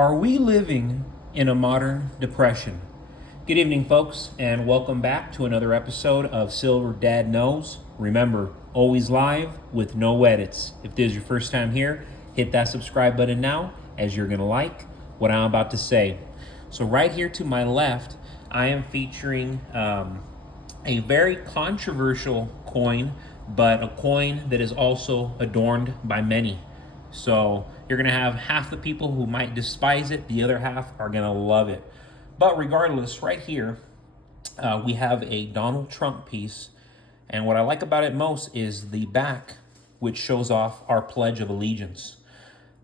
Are we living in a modern depression? Good evening, folks, and welcome back to another episode of Silver Dad Knows. Remember, always live with no edits. If this is your first time here, hit that subscribe button now, as you're going to like what I'm about to say. So, right here to my left, I am featuring a very controversial coin, but a coin that is also adorned by many. So you're going to have half the people who might despise it, the other half are going to love it. But regardless, right here, we have a Donald Trump piece. And what I like about it most is the back, which shows off our Pledge of Allegiance.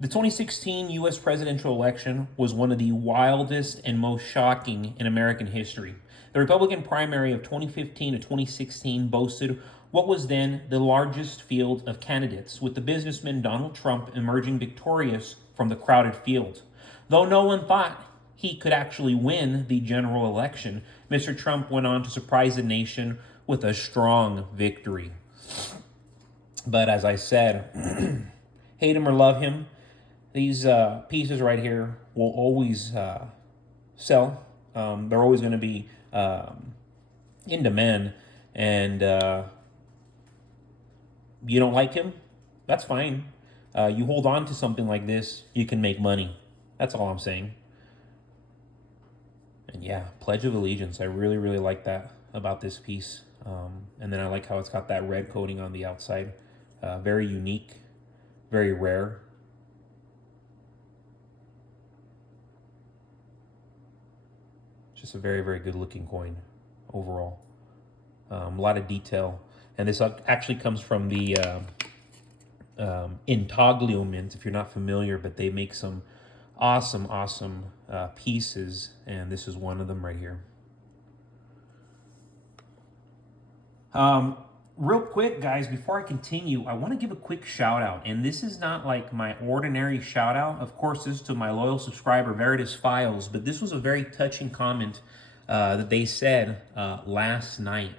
The 2016 U.S. presidential election was one of the wildest and most shocking in American history. The Republican primary of 2015 to 2016 boasted what was then the largest field of candidates, with the businessman Donald Trump emerging victorious from the crowded field. Though no one thought he could actually win the general election, Mr. Trump went on to surprise the nation with a strong victory. But as I said, hate him or love him, these pieces right here will always sell. They're always going to be in demand. And you don't like him? That's fine. You hold on to something like this, you can make money. That's all I'm saying. And yeah, Pledge of Allegiance. I really, really like that about this piece. And then I like how it's got that red coating on the outside. Very unique, very rare. Just a very, very good looking coin overall. A lot of detail. And this actually comes from the Intaglio Mint, if you're not familiar, but they make some awesome pieces. And this is one of them right here. Real quick, guys, before I continue, I want to give a quick shout out. And this is not like my ordinary shout out. Of course, this is to my loyal subscriber, Veritas Files. But this was a very touching comment that they said last night.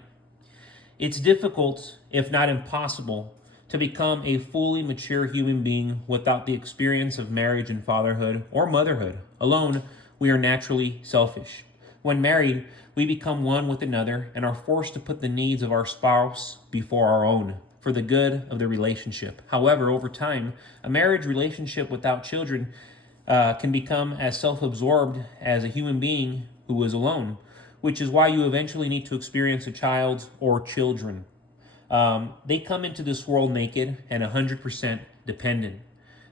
It's difficult, if not impossible, to become a fully mature human being without the experience of marriage and fatherhood or motherhood. Alone, we are naturally selfish. When married, we become one with another and are forced to put the needs of our spouse before our own for the good of the relationship. However, over time, a marriage relationship without children can become as self-absorbed as a human being who is alone, which is why you eventually need to experience a child or children. They come into this world naked and 100% dependent.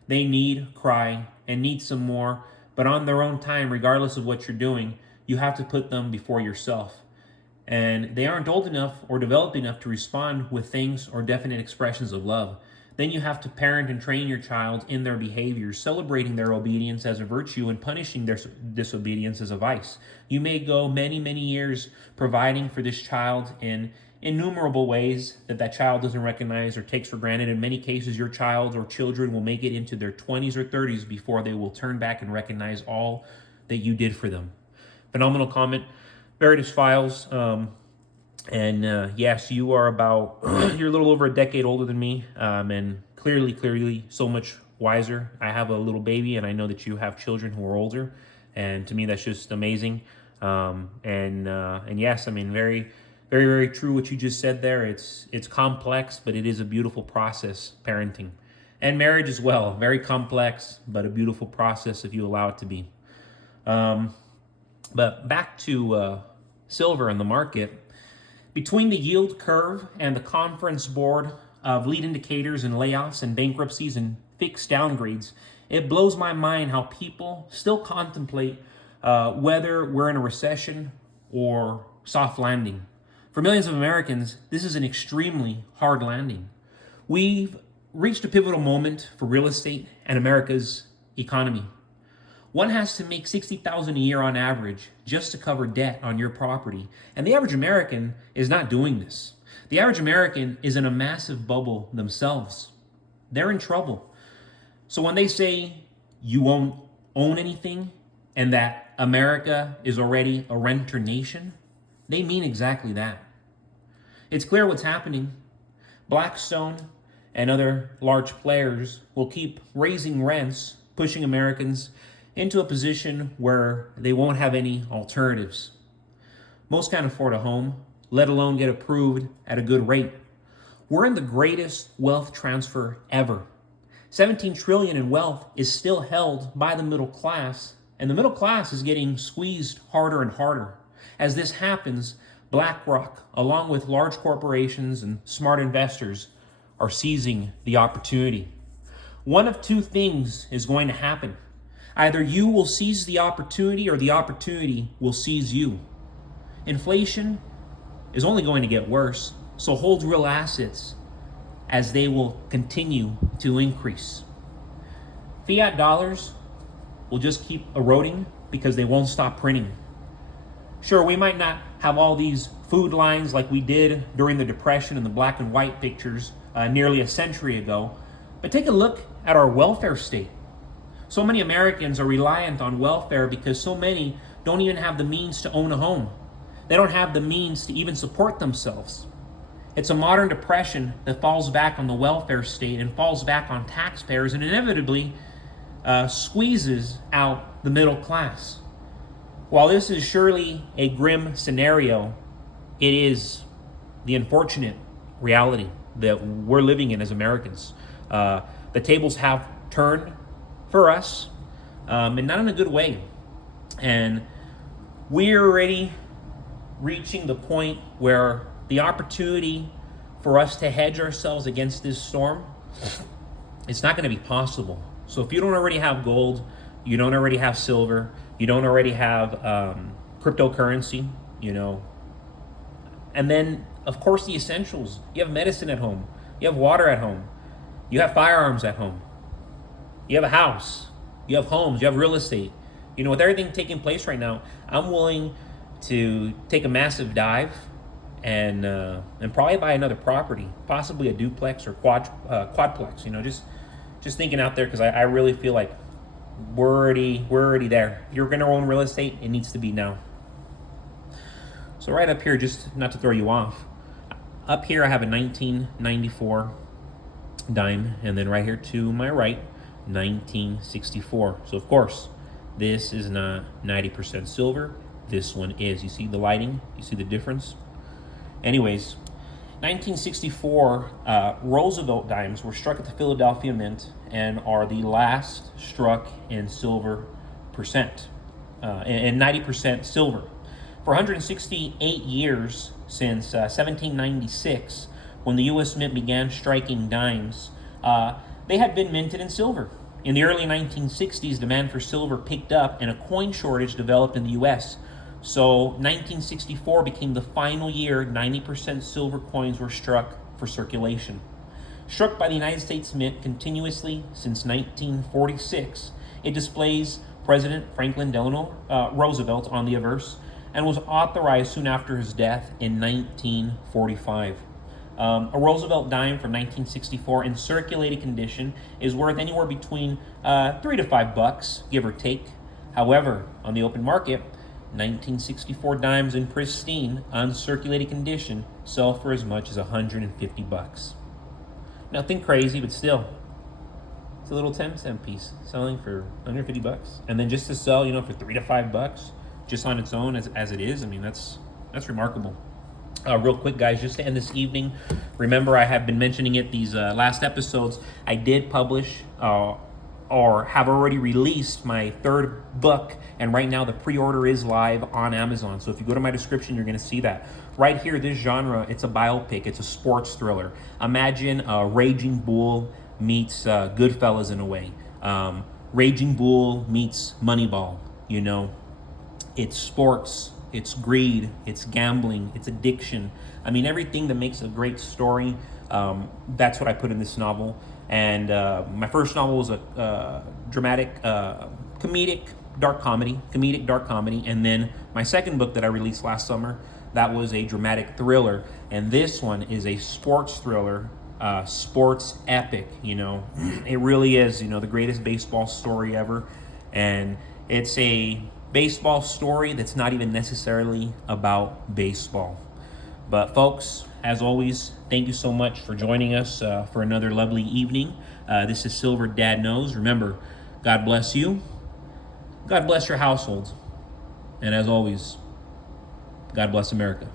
They need, cry, and need some more, but on their own time, regardless of what you're doing, you have to put them before yourself. And they aren't old enough or developed enough to respond with things or definite expressions of love. Then you have to parent and train your child in their behaviors, celebrating their obedience as a virtue and punishing their disobedience as a vice. You may go many, many years providing for this child in innumerable ways that child doesn't recognize or takes for granted. In many cases, your child or children will make it into their 20s or 30s before they will turn back and recognize all that you did for them. Phenomenal comment. Veritas Files. Yes, you are about, you're a little over a decade older than me, and clearly so much wiser. I have a little baby, and I know that you have children who are older, and to me, that's just amazing. And yes, I mean, very, very, very true what you just said there. It's complex, but it is a beautiful process, parenting. And marriage as well. Very complex, but a beautiful process if you allow it to be. But back to silver in the market. Between the yield curve and the Conference Board of lead indicators and layoffs and bankruptcies and fixed downgrades, it blows my mind how people still contemplate whether we're in a recession or soft landing. For millions of Americans, this is an extremely hard landing. We've reached a pivotal moment for real estate and America's economy. One has to make $60,000 a year on average just to cover debt on your property. And the average American is not doing this. The average American is in a massive bubble themselves. They're in trouble. So when they say you won't own anything and that America is already a renter nation, they mean exactly that. It's clear what's happening. Blackstone and other large players will keep raising rents, pushing Americans into a position where they won't have any alternatives. Most can't afford a home, let alone get approved at a good rate. We're in the greatest wealth transfer ever. 17 trillion in wealth is still held by the middle class, and the middle class is getting squeezed harder and harder. As this happens, BlackRock, along with large corporations and smart investors, are seizing the opportunity. One of two things is going to happen. Either you will seize the opportunity or the opportunity will seize you. Inflation is only going to get worse, so hold real assets as they will continue to increase. Fiat dollars will just keep eroding because they won't stop printing. Sure, we might not have all these food lines like we did during the Depression and the black and white pictures nearly a century ago, but take a look at our welfare state. So many Americans are reliant on welfare because so many don't even have the means to own a home. They don't have the means to even support themselves. It's a modern depression that falls back on the welfare state and falls back on taxpayers and inevitably squeezes out the middle class. While this is surely a grim scenario, it is the unfortunate reality that we're living in as Americans. The tables have turned for us, and not in a good way. And we're already reaching the point where the opportunity for us to hedge ourselves against this storm, it's not going to be possible. So if you don't already have gold, you don't already have silver, you don't already have cryptocurrency, and then of course the essentials. You have medicine at home, you have water at home, you have firearms at home, you have a house, you have homes, you have real estate. With everything taking place right now, I'm willing to take a massive dive and probably buy another property, possibly a duplex or quadplex. Just thinking out there because I really feel like we're already there. If you're going to own real estate, it needs to be now. So right up here, just not to throw you off, up here I have a 1994 dime, and then right here to my right, 1964. So of course, this is not 90% silver. This one is. You see the lighting? You see the difference? Anyways, 1964 Roosevelt dimes were struck at the Philadelphia Mint and are the last struck in silver percent, and 90% silver. For 168 years since 1796, when the U.S. Mint began striking dimes, they had been minted in silver. In the early 1960s, demand for silver picked up and a coin shortage developed in the U.S. So 1964 became the final year 90% silver coins were struck for circulation. Struck by the United States Mint continuously since 1946, it displays President Franklin Delano Roosevelt on the obverse and was authorized soon after his death in 1945. A Roosevelt dime from 1964 in circulated condition is worth anywhere between $3 to $5, give or take. However, on the open market, 1964 dimes in pristine, uncirculated condition sell for as much as $150. Nothing crazy, but still, it's a little 10-cent piece selling for $150, and then just to sell, for $3 to $5, just on its own as it is. I mean, that's remarkable. Real quick, guys, just to end this evening, remember I have been mentioning it these last episodes. I did publish or have already released my third book, and right now the pre-order is live on Amazon. So if you go to my description, you're going to see that. Right here, this genre, it's a biopic, it's a sports thriller. Imagine Raging Bull meets Goodfellas in a way. Raging Bull meets Moneyball, It's sports, it's greed, it's gambling, it's addiction. I mean, everything that makes a great story, that's what I put in this novel. And my first novel was a dramatic, comedic dark comedy. And then my second book that I released last summer, that was a dramatic thriller. And this one is a sports thriller, sports epic, It really is, the greatest baseball story ever. And it's a baseball story that's not even necessarily about baseball. But folks, as always, thank you so much for joining us for another lovely evening. This is Silver Dad Knows. Remember, God bless you, God bless your households. And as always, God bless America.